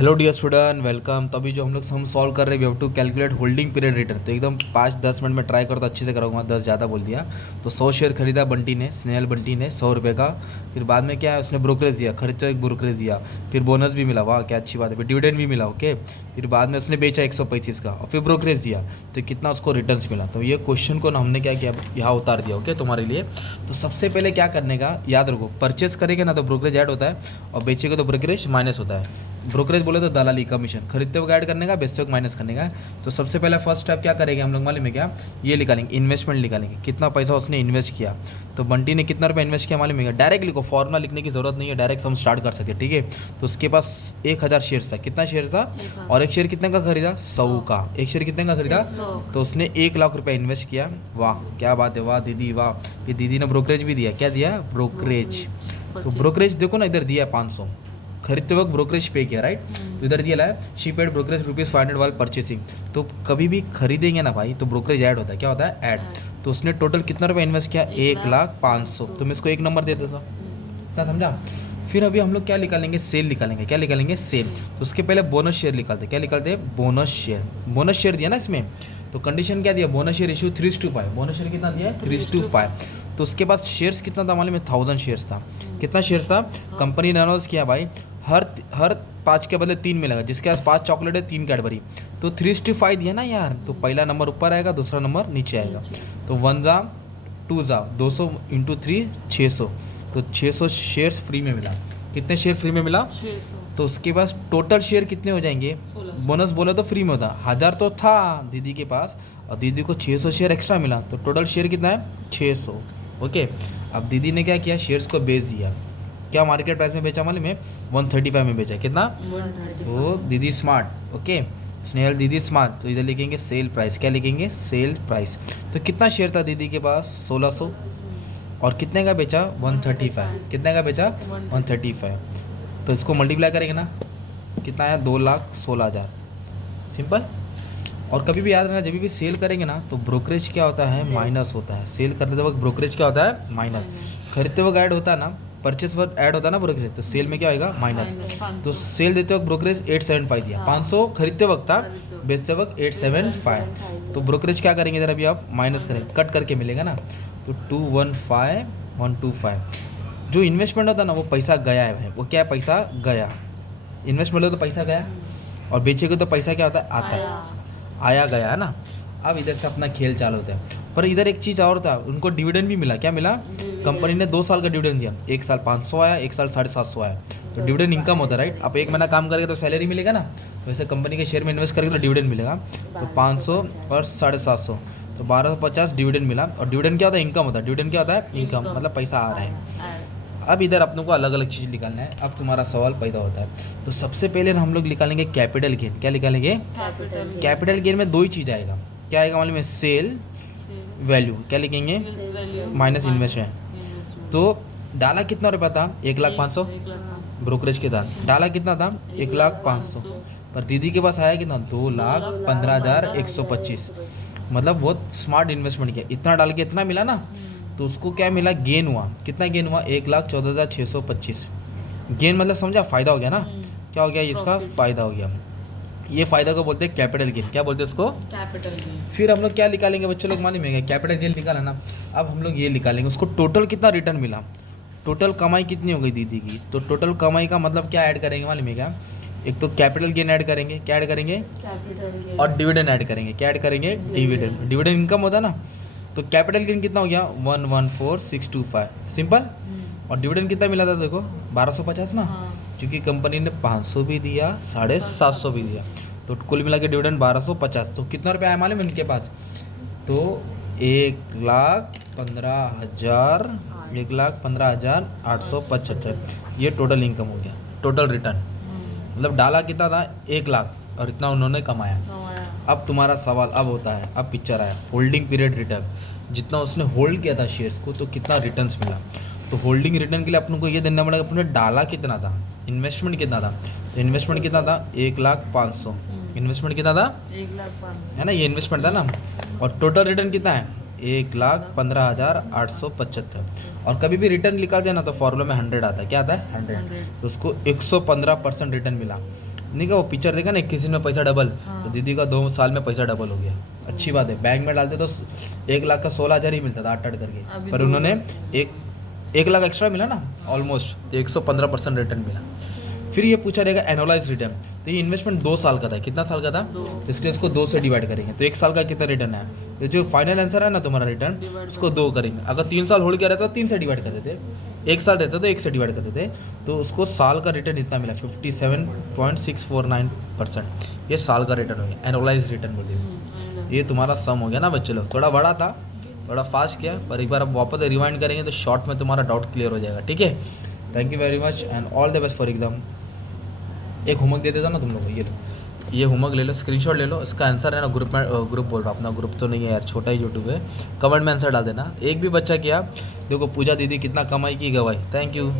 Hello dear student, welcome. तो अभी जो हम लोग हम सॉल्व कर रहे हैं, we have to calculate holding period return. तो एकदम 5-10 मिनट में ट्राई करो तो अच्छे से करूँगा, 10 ज़्यादा बोल दिया। तो 100 शेयर खरीदा बंटी ने, स्नेहल बंटी ने 100 रुपये का। फिर बाद में क्या है, उसने ब्रोकरेज दिया, खर्चा एक ब्रोकरेज दिया। फिर बोनस भी मिला, वाह क्या अच्छी बात है। फिर डिविडेंड भी मिला, ओके। फिर बाद में उसने बेचा 135 का और फिर ब्रोकरेज दिया, तो कितना उसको रिटर्न्स मिला। तो ये क्वेश्चन को हमने क्या किया, यहाँ उतार दिया, ओके तुम्हारे लिए। तो सबसे पहले क्या करने का याद रखो, परचेस करेंगे ना तो ब्रोकरेज ऐड होता है और बेचेगा तो ब्रोकरेज माइनस होता है। ब्रोकरेज बोले तो दलाली कमीशन, खरीदते वक्त ऐड करने का, बेचते वक्त माइनस करने का। तो सबसे पहले फर्स्ट स्टेप क्या करेंगे हम लोग मालूम है क्या, ये निकालेंगे, इन्वेस्टमेंट निकालेंगे, कितना पैसा उसने इन्वेस्ट किया। तो बंटी ने कितना रुपया इन्वेस्ट किया मालूम है क्या, डायरेक्ट लिखो, फॉर्मूला लिखने की जरूरत नहीं है, डायरेक्ट हम स्टार्ट कर सकते, ठीक है। तो उसके पास 1000 शेयर्स था, कितना शेयर था, और एक शेयर कितने का खरीदा, 100 का। एक शेयर कितने का खरीदा, तो उसने 1 लाख रुपया इन्वेस्ट किया। वाह क्या बात है, वाह दीदी वाह। ये दीदी ने ब्रोकरेज भी दिया, क्या दिया, ब्रोकरेज। तो ब्रोकरेज देखो ना, इधर दिया 500, खरीदते वक्त ब्रोकरेज पे किया, राइट। तो इधर दिया है शी पेड ब्रोकरेज ₹500 वाल परचेसिंग। तो कभी भी खरीदेंगे ना भाई तो ब्रोकरेज ऐड होता है, क्या होता है, ऐड। तो उसने टोटल कितना रुपया इन्वेस्ट किया, 1,05,000। तो मैं इसको 1 नंबर दे देता हूँ, क्या समझा। फिर अभी हम लोग क्या निकालेंगे, सेल निकालेंगे, क्या निकालेंगे, सेल। तो उसके पहले बोनस शेयर निकालते, क्या निकालते हैं, बोनस शेयर। बोनस शेयर दिया ना इसमें, तो कंडीशन क्या दिया, bonus share issue 3:5। Bonus share कितना दिया, 3:5। तो उसके पास शेयर्स कितना था मालूम है, 1000 शेयर्स था। कितना शेयर्स था, कंपनी ने अनाउंस किया भाई हर 5 के बदले 3 मिलेगा, जिसके पास 5 चॉकलेट है, 3 कैडबरी। तो 3:5 दिया ना यार, तो पहला नंबर ऊपर आएगा, दूसरा नंबर नीचे आएगा। तो 1 जा 2 जा 200 इंटू 3 600। तो 600 शेयर्स फ्री में मिला। कितने शेयर फ्री में मिला, 600। तो उसके पास टोटल शेयर कितने हो जाएंगे, बोनस बोले तो फ्री में होता, 1000 तो था दीदी के पास और दीदी को 600 शेयर एक्स्ट्रा मिला, तो टोटल शेयर कितना है, 600, ओके। अब दीदी ने क्या किया, शेयर्स को बेच दिया। क्या मार्केट प्राइस में बेचा मालूम है, 135 में बेचा, कितना, 135। तो दीदी स्मार्ट, ओके, स्नेहल दीदी स्मार्ट। तो इधर लिखेंगे सेल प्राइस, क्या लिखेंगे, सेल प्राइस। तो कितना शेयर था दीदी के पास, 1600, और कितने का बेचा, 135। कितने का बेचा, 135। तो इसको मल्टीप्लाई करेंगे ना, कितना आया, 2,16,000, सिंपल। और कभी भी याद रखना, जब भी सेल करेंगे ना तो ब्रोकरेज क्या होता है, माइनस होता है। सेल करते वक्त ब्रोकरेज क्या होता है, माइनस। खरीदते वक्त ऐड होता है ना, परचेस वक्त ऐड होता है ना ब्रोकरेज, तो सेल में क्या होगा, माइनस। तो सेल देते वक्त ब्रोकरेज 875 दिया, 500 खरीदते वक्त था, बेचते वक्त 875। तो ब्रोकरेज क्या करेंगे इधर, अभी आप माइनस करें, कट करके मिलेगा ना। तो 215,125। जो इन्वेस्टमेंट होता है ना वो पैसा गया है भाई, वो क्या है, पैसा गया। इन्वेस्टमेंट हो तो पैसा गया, और बेचेगा तो पैसा क्या होता है, आता है, आया गया है ना। अब इधर से अपना खेल चालू होता है। पर इधर एक चीज़ और था, उनको डिविडेंड भी मिला, क्या मिला, कंपनी ने 2 साल का डिविडेंड दिया। 1 साल 500 आया, 1 साल 750 आया। तो डिविडेंड इनकम होता है, राइट। आप 1 महीना काम करेंगे तो सैलरी मिलेगा ना, तो वैसे कंपनी के शेयर में इन्वेस्ट करेंगे तो डिविडेंड मिलेगा। तो 500 और 750, तो 1250 डिविडेंड मिला। और डिविडेंड क्या होता है, इनकम होता है। डिविडेंड क्या होता है, इनकम, मतलब पैसा आ रहा है। अब इधर अपनों को अलग अलग चीज़ निकालना है। अब तुम्हारा सवाल पैदा होता है, तो सबसे पहले हम लोग निकालेंगे कैपिटल गेन। क्या निकालेंगे, कैपिटल गेन में 2 ही चीज़ आएगा, क्या आएगा मालूम है, सेल वैल्यू, क्या लिखेंगे, माइनस इन्वेस्टमेंट। तो डाला कितना रुपया था, 1,05,000 ब्रोकरेज के था, डाला कितना था, 1,05,000। पर दीदी के पास आया कितना, 2,15,125। मतलब बहुत स्मार्ट इन्वेस्टमेंट किया, इतना डाल के इतना मिला ना। तो उसको क्या मिला, गेन हुआ, कितना गेन हुआ, 1,14,625। गेन मतलब समझा, फ़ायदा हो गया ना। क्या हो गया, इसका फ़ायदा हो गया। ये फ़ायदा को बोलते हैं कैपिटल गेन, क्या बोलते हैं इसको, कैपिटल गेन। फिर हम लोग क्या निकालेंगे बच्चों लोग मालूम है, कैपिटल गेन निकाला ना। अब हम लोग ये निकालेंगे, उसको टोटल कितना रिटर्न मिला, टोटल कमाई कितनी हो गई दीदी की। तो टोटल कमाई का मतलब क्या ऐड करेंगे मालूम है क्या, एक तो कैपिटल गेन ऐड करेंगे, क्या ऐड करेंगे, कैपिटल गेन, और डिविडेंड ऐड करेंगे, क्या ऐड करेंगे, डिविडेंड। डिविडेंड इनकम होता ना। तो कैपिटल गेन कितना हो गया, 114,625, सिंपल। और डिविडेंड कितना मिला था देखो, 1250 ना, क्योंकि कंपनी ने 500 भी दिया, 750 भी दिया, तो कुल मिला के डिविडेंड 1250। तो कितना रुपया आया मालूम है इनके पास, तो 1,15,000, 1,15,875। ये टोटल इनकम हो गया, टोटल रिटर्न। मतलब डाला कितना था, 1 लाख, और इतना उन्होंने कमाया। अब तुम्हारा सवाल अब होता है, अब पिक्चर आया, होल्डिंग पीरियड रिटर्न। जितना उसने होल्ड किया था शेयर्स को, तो कितना रिटर्न्स मिला। तो होल्डिंग रिटर्न के लिए अपन को ये देना पड़ेगा, अपने डाला कितना था, इन्वेस्टमेंट कितना था। तो इन्वेस्टमेंट कितना था, 1,05,000। इन्वेस्टमेंट कितना था, 1,05,000 है ना, ये इन्वेस्टमेंट था ना। और टोटल रिटर्न कितना है, 1,15,875। और कभी भी रिटर्न निकालते हैं ना तो फॉर्मूला में 100 आता है, क्या आता है, 100। तो उसको 115% रिटर्न मिला। नहीं क्या वो पिक्चर देखा ना 21 दिन में पैसा डबल, हाँ। तो दीदी का 2 साल में पैसा डबल हो गया। अच्छी बात है। बैंक में डालते तो 1 लाख का 16,000 ही मिलता था अट करके, अभी पर 2 उन्होंने लाख। 1 लाख एक्स्ट्रा मिला ना ऑलमोस्ट, 115% रिटर्न मिला। फिर ये पूछा रहेगा एनुअलाइज रिटर्न, तो ये इन्वेस्टमेंट 2 साल का था। कितना साल का था? दो। तो इसलिए इसको 2 से डिवाइड करेंगे, तो 1 साल का कितना रिटर्न है? तो जो फाइनल आंसर है ना तुम्हारा रिटर्न, Divide उसको 2 करेंगे। अगर 3 साल होल्ड किया रहता तो 3 से डिवाइड करते थे, 1 साल रहता तो 1 से डिवाइड करते थे, तो उसको साल का रिटर्न इतना मिला 57.649%। ये साल का रिटर्न हो गया, एनुअलाइज रिटर्न बोलते हैं। ये तुम्हारा सम हो गया ना बच्चे लोग, थोड़ा बड़ा था, थोड़ा फास्ट किया, पर एक बार अब वापस रिवाइंड करेंगे तो शॉर्ट में तुम्हारा डाउट क्लियर हो जाएगा। ठीक है, thank you very much and all the best for exam. एक होमवर्क दे देता ना तुम लोग को, ये होमवर्क ले लो, स्क्रीनशॉट ले लो, इसका आंसर है ना ग्रुप में, ग्रुप बोल रहा हूँ, अपना ग्रुप तो नहीं है यार, छोटा ही यूट्यूब है, कमेंट में आंसर डाल देना। एक भी बच्चा किया, देखो पूजा दीदी कितना कमाई की गवाही। Thank you.